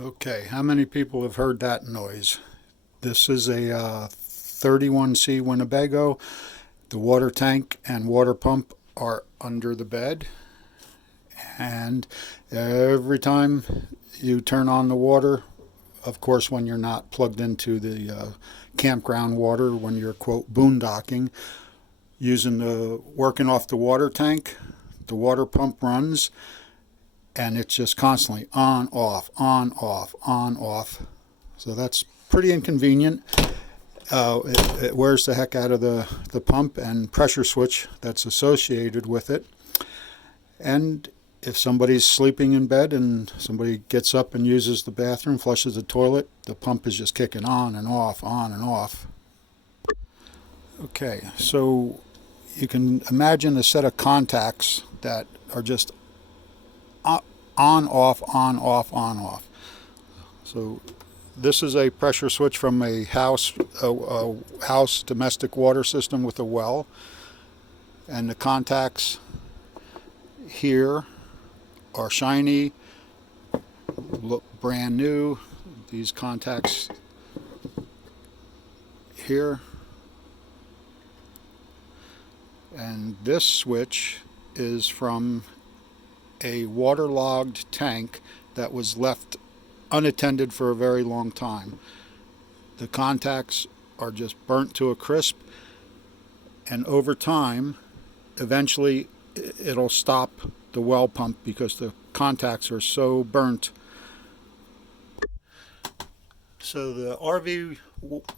Okay, how many people have heard that noise? This is a 31C Winnebago. The water tank and water pump are under the bed, and every time you turn on the water, of course, when you're not plugged into the campground water, when you're quote boondocking, working off the water tank, the water pump runs, and it's just constantly on, off, on, off, on, off. So that's pretty inconvenient. It wears the heck out of the pump and pressure switch that's associated with it. And if somebody's sleeping in bed and somebody gets up and uses the bathroom, flushes the toilet, the pump is just kicking on and off, on and off. Okay, so you can imagine a set of contacts that are just on, off, on, off, on, off. So this is a pressure switch from a house domestic water system with a well, and the contacts here are shiny, look brand new. These contacts here, and this switch is from a waterlogged tank that was left unattended for a very long time. The contacts are just burnt to a crisp, and over time, eventually it'll stop the well pump because the contacts are so burnt. So the RV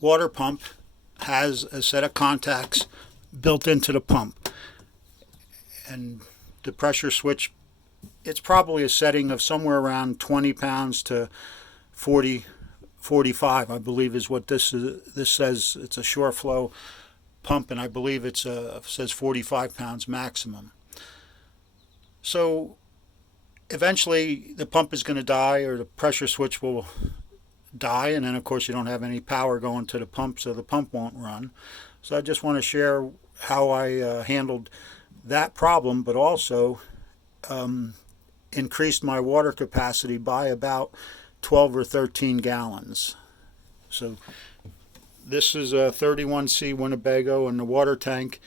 water pump has a set of contacts built into the pump, and the pressure switch, it's probably a setting of somewhere around 20 pounds to 45, I believe, is what this is. This says it's a shore flow pump, and I believe it says 45 pounds maximum. So eventually the pump is going to die, or the pressure switch will die, and then of course you don't have any power going to the pump, so the pump won't run. So I just want to share how I handled that problem, but also increased my water capacity by about 12 or 13 gallons. So this is a 31C Winnebago, and the water tank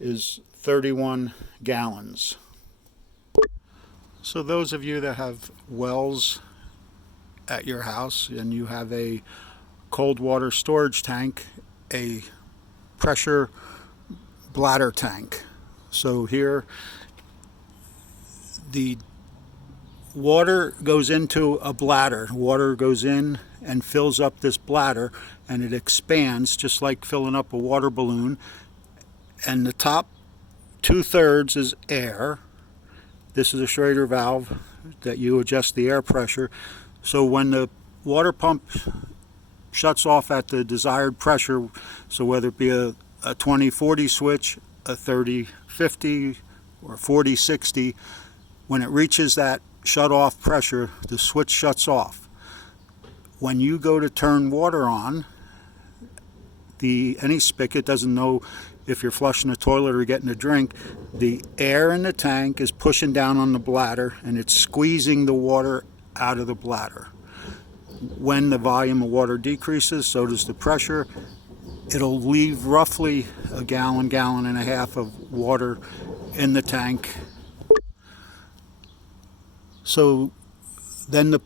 is 31 gallons. So those of you that have wells at your house and you have a cold water storage tank, a pressure bladder tank. So here the water goes into a bladder. Water goes in and fills up this bladder, and it expands just like filling up a water balloon. And the top 2/3 is air. This is a Schrader valve that you adjust the air pressure. So when the water pump shuts off at the desired pressure, so whether it be a 20-40 switch, a 30-50, or 40-60, when it reaches that shut off pressure, the switch shuts off. When you go to turn water on, any spigot doesn't know if you're flushing the toilet or getting a drink. The air in the tank is pushing down on the bladder, and it's squeezing the water out of the bladder. When the volume of water decreases, so does the pressure. It'll leave roughly a gallon and a half of water in the tank. So then the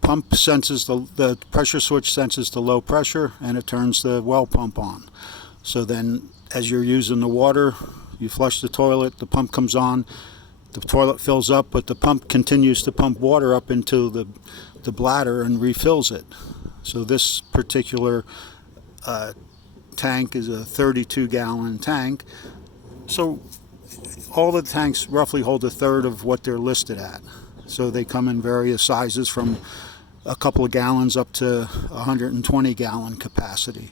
pump senses the pressure switch senses the low pressure, and it turns the well pump on. So then as you're using the water, you flush the toilet, the pump comes on, the toilet fills up, but the pump continues to pump water up into the bladder and refills it. So this particular tank is a 32-gallon tank. So all the tanks roughly hold a third of what they're listed at. So they come in various sizes from a couple of gallons up to 120-gallon capacity.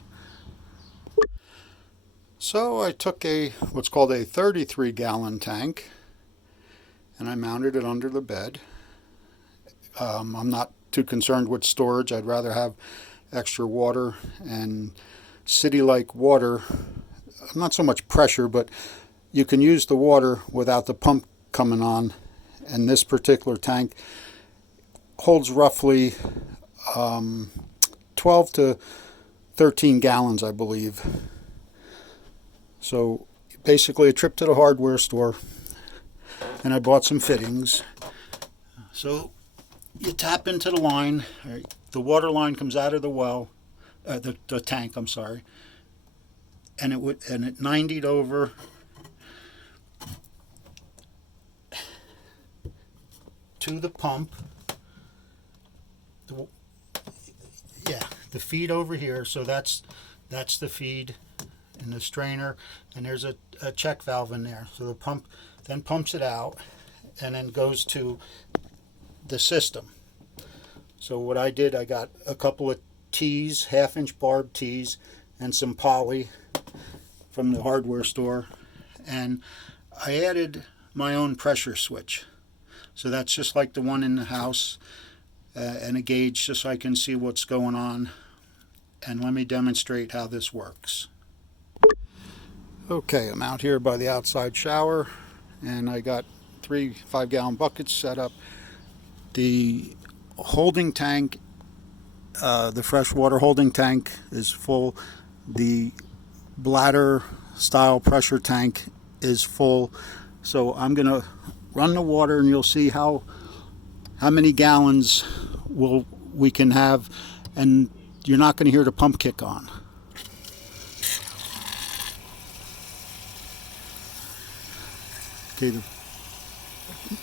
So I took what's called a 33-gallon tank, and I mounted it under the bed. I'm not too concerned with storage. I'd rather have extra water, and city-like water, not so much pressure, but you can use the water without the pump coming on. And this particular tank holds roughly 12 to 13 gallons, I believe. So basically a trip to the hardware store, and I bought some fittings. So you tap into the line. Right, the water line comes out of the well, the tank. I'm sorry, and it 90'd over to the pump. The feed over here. So that's the feed in the strainer, and there's a check valve in there. So the pump then pumps it out, and then goes to the system. So what I did, I got a couple of tees, 1/2-inch barb tees, and some poly from the hardware store, and I added my own pressure switch. So that's just like the one in the house, and a gauge just so I can see what's going on. And let me demonstrate how this works. Okay, I'm out here by the outside shower, and I got 3 5-gallon buckets set up. The holding tank, the freshwater holding tank, is full. The bladder style pressure tank is full. So I'm going to run the water, and you'll see how many gallons we can have, and you're not going to hear the pump kick on. Okay,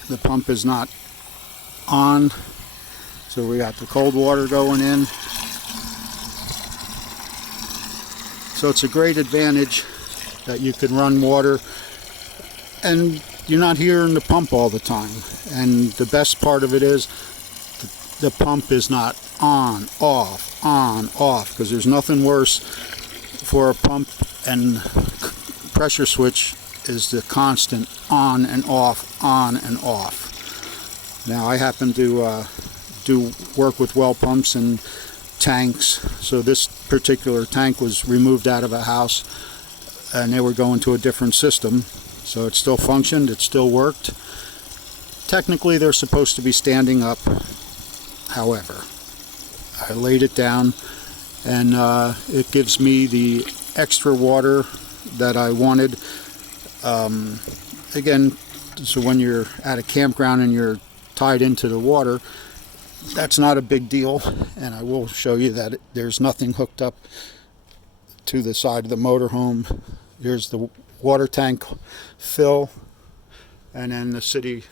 the pump is not on, so we got the cold water going in. So it's a great advantage that you can run water and you're not hearing the pump all the time. And the best part of it is the pump is not on, off, because there's nothing worse for a pump and pressure switch is the constant on and off, on and off. Now I happen to do work with well pumps and tanks, so this particular tank was removed out of a house and they were going to a different system, so it still functioned, it still worked. Technically they're supposed to be standing up. However, I laid it down, and it gives me the extra water that I wanted. Again, so when you're at a campground and you're tied into the water, that's not a big deal. And I will show you that there's nothing hooked up to the side of the motorhome. Here's the water tank fill, and then the city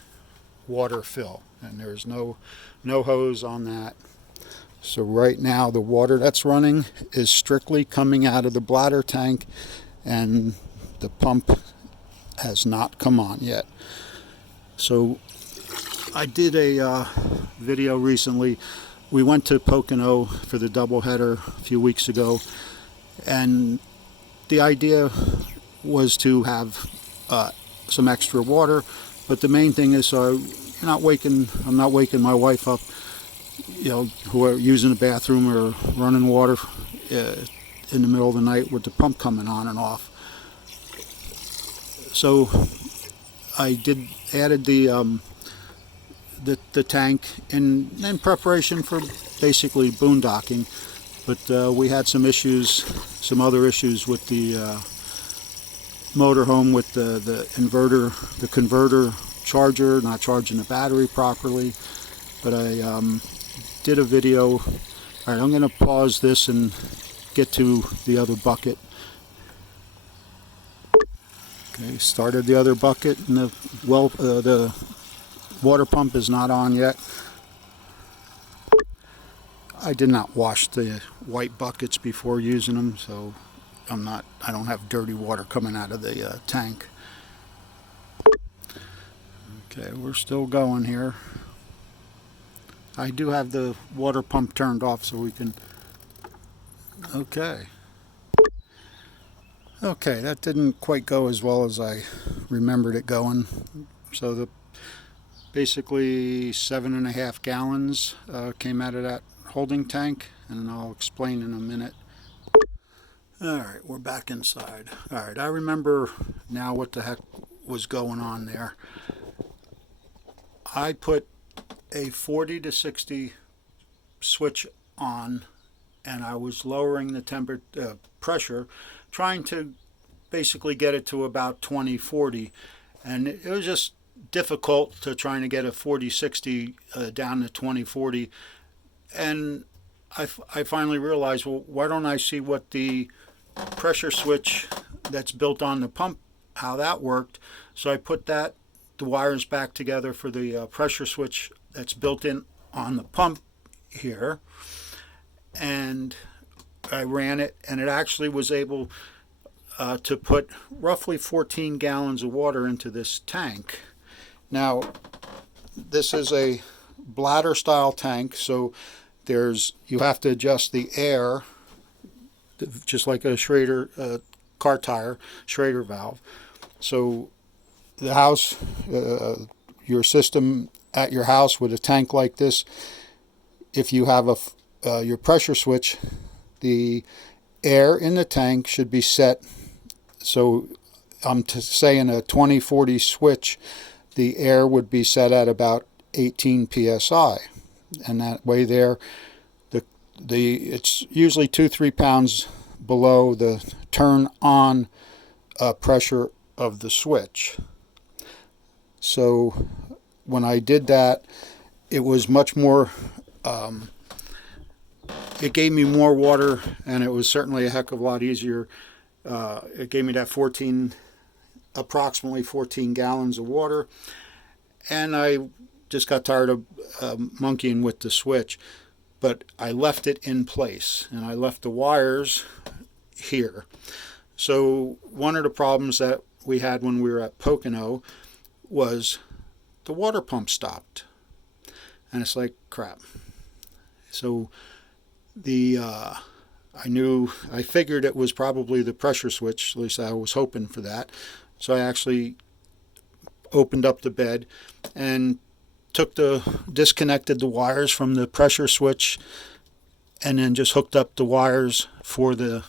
water fill, and there's no hose on that. So right now the water that's running is strictly coming out of the bladder tank, and the pump has not come on yet. So I did a video recently. We went to Pocono for the doubleheader a few weeks ago, and the idea was to have some extra water, but the main thing is I'm not waking my wife up, who are using the bathroom or running water in the middle of the night with the pump coming on and off. So I added the tank in preparation for basically boondocking, but we had some other issues with the motorhome, with the inverter, the converter charger not charging the battery properly. But I did a video. All right, I'm going to pause this and get to the other bucket. Okay, started the other bucket, and the water pump is not on yet. I did not wash the white buckets before using them, so I don't have dirty water coming out of the tank. Okay, we're still going here. I do have the water pump turned off so we can... Okay, that didn't quite go as well as I remembered it going. So basically 7.5 gallons came out of that holding tank, and I'll explain in a minute. Alright, we're back inside. Alright, I remember now what the heck was going on there. I put a 40 to 60 switch on, and I was lowering the pressure, trying to basically get it to about 2040, and it was just difficult to trying to get a 40-60 down to 2040. And I finally realized, well, why don't I see what the pressure switch that's built on the pump, how that worked. So I put the wires back together for the pressure switch that's built in on the pump here, and I ran it, and it actually was able to put roughly 14 gallons of water into this tank. Now, this is a bladder style tank, so you have to adjust the air, just like a Schrader car tire Schrader valve. So the house, your system at your house with a tank like this, if you have your pressure switch, the air in the tank should be set. So I'm saying a 2040 switch, the air would be set at about 18 psi, and that way there, it's usually 2-3 pounds below the turn on pressure of the switch. So when I did that, it was much more. It gave me more water, and it was certainly a heck of a lot easier. It gave me that approximately 14 gallons of water, and I just got tired of monkeying with the switch, but I left it in place, and I left the wires here. So one of the problems that we had when we were at Pocono was the water pump stopped, and it's like crap. So I figured it was probably the pressure switch, at least I was hoping for that. So I actually opened up the bed and disconnected the wires from the pressure switch, and then just hooked up the wires for the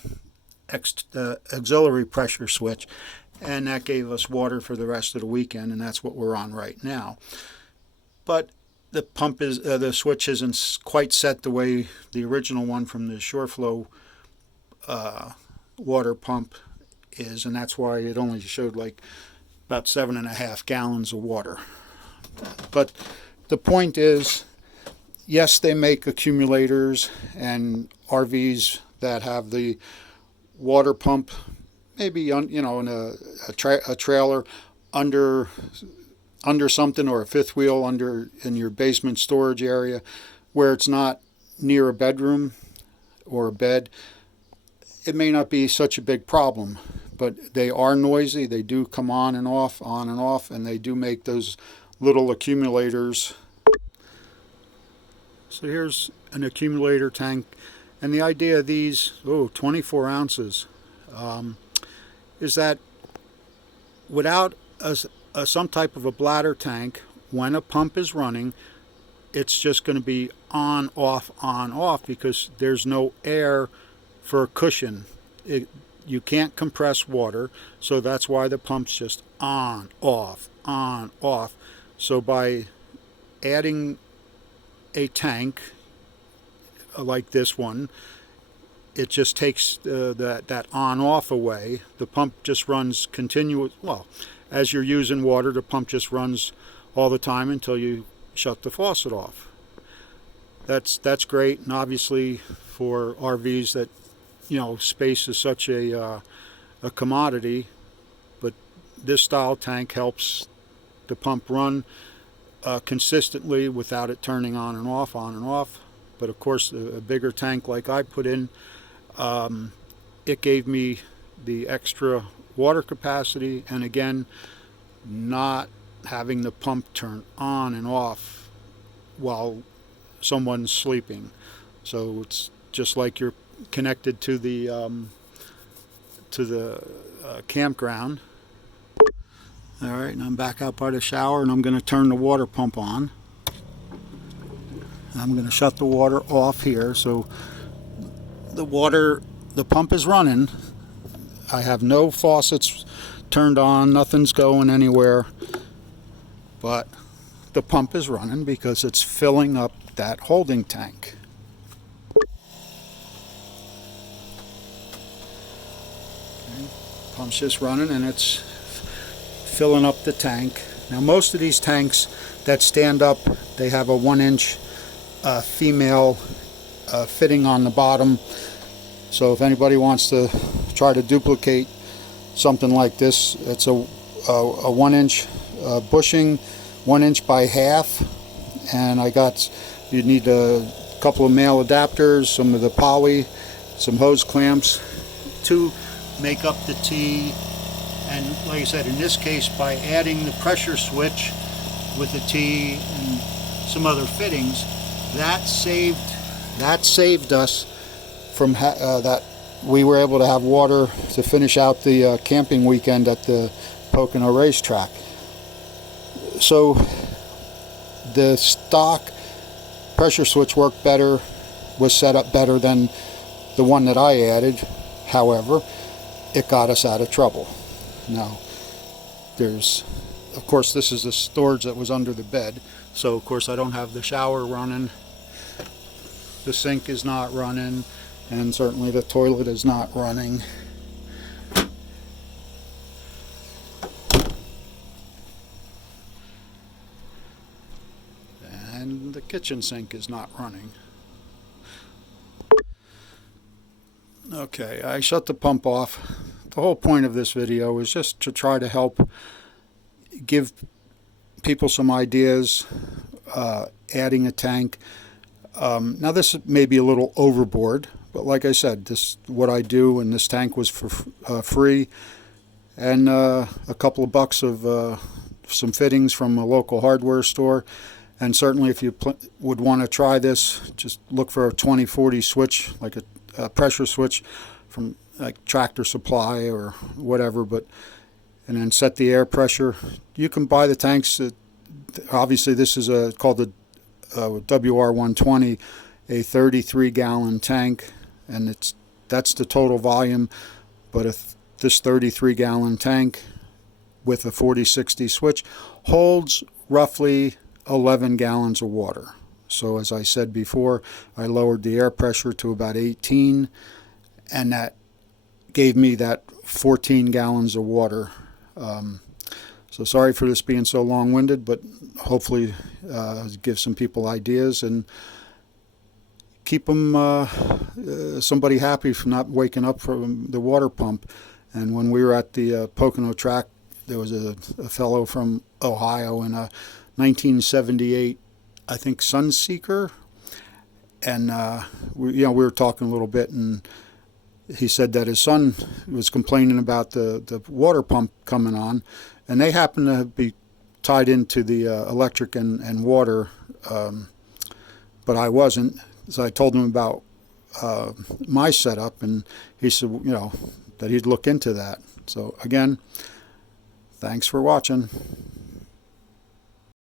auxiliary pressure switch, and that gave us water for the rest of the weekend, and that's what we're on right now. But the switch isn't quite set the way the original one from the SureFlow water pump is, and that's why it only showed like about 7.5 gallons of water. But the point is, yes, they make accumulators and RVs that have the water pump, maybe in a trailer under something, or a fifth wheel in your basement storage area, where it's not near a bedroom or a bed. It may not be such a big problem, but they are noisy. They do come on and off, and they do make those little accumulators. So here's an accumulator tank, and the idea of these, 24 ounces, is that without some type of a bladder tank, when a pump is running, it's just going to be on, off, because there's no air for a cushion. You can't compress water, so that's why the pump's just on, off. So by adding a tank like this one, it just takes that on-off away. The pump just runs continuous. Well, as you're using water, the pump just runs all the time until you shut the faucet off. That's great, and obviously for RVs that, space is such a commodity, but this style tank helps the pump run consistently without it turning on and off. But of course, a bigger tank like I put in, it gave me the extra water capacity, and again, not having the pump turn on and off while someone's sleeping. So it's just like you're connected to the campground. All right, and I'm back out by the shower, and I'm going to turn the water pump on. I'm going to shut the water off here, so the pump is running. I have no faucets turned on, nothing's going anywhere, but the pump is running because it's filling up that holding tank. Okay. Pump's just running and it's filling up the tank. Now most of these tanks that stand up, they have a 1-inch female fitting on the bottom. So if anybody wants to try to duplicate something like this, it's a 1-inch bushing, 1 inch by half, and you need a couple of male adapters, some of the poly, some hose clamps to make up the T. And like I said, in this case, by adding the pressure switch with the T and some other fittings, that saved us from that we were able to have water to finish out the camping weekend at the Pocono racetrack. So the stock pressure switch worked better, was set up better than the one that I added. However, it got us out of trouble. Now, of course, this is the storage that was under the bed. So, of course, I don't have the shower running. The sink is not running. And certainly the toilet is not running. And the kitchen sink is not running. Okay, I shut the pump off. The whole point of this video is just to try to help give people some ideas, adding a tank. Now this may be a little overboard, but like I said, this what I do, and this tank was for free, and a couple of bucks of some fittings from a local hardware store. And certainly if you would want to try this, just look for a 2040 switch, like a pressure switch from like Tractor Supply or whatever, and then set the air pressure. You can buy the tanks. Obviously this is called the WR120, a 33-gallon tank, and that's the total volume. But if this 33-gallon tank with a 4060 switch holds roughly 11 gallons of water. So as I said before, I lowered the air pressure to about 18, and that gave me that 14 gallons of water. So sorry for this being so long-winded, but hopefully give some people ideas and keep them somebody happy from not waking up from the water pump. And when we were at the Pocono track, there was a fellow from Ohio in a 1978, I think, Sunseeker, and we were talking a little bit, and he said that his son was complaining about the water pump coming on, and they happened to be tied into the electric and water, but I wasn't. So I told him about my setup, and he said, that he'd look into that. So again, thanks for watching.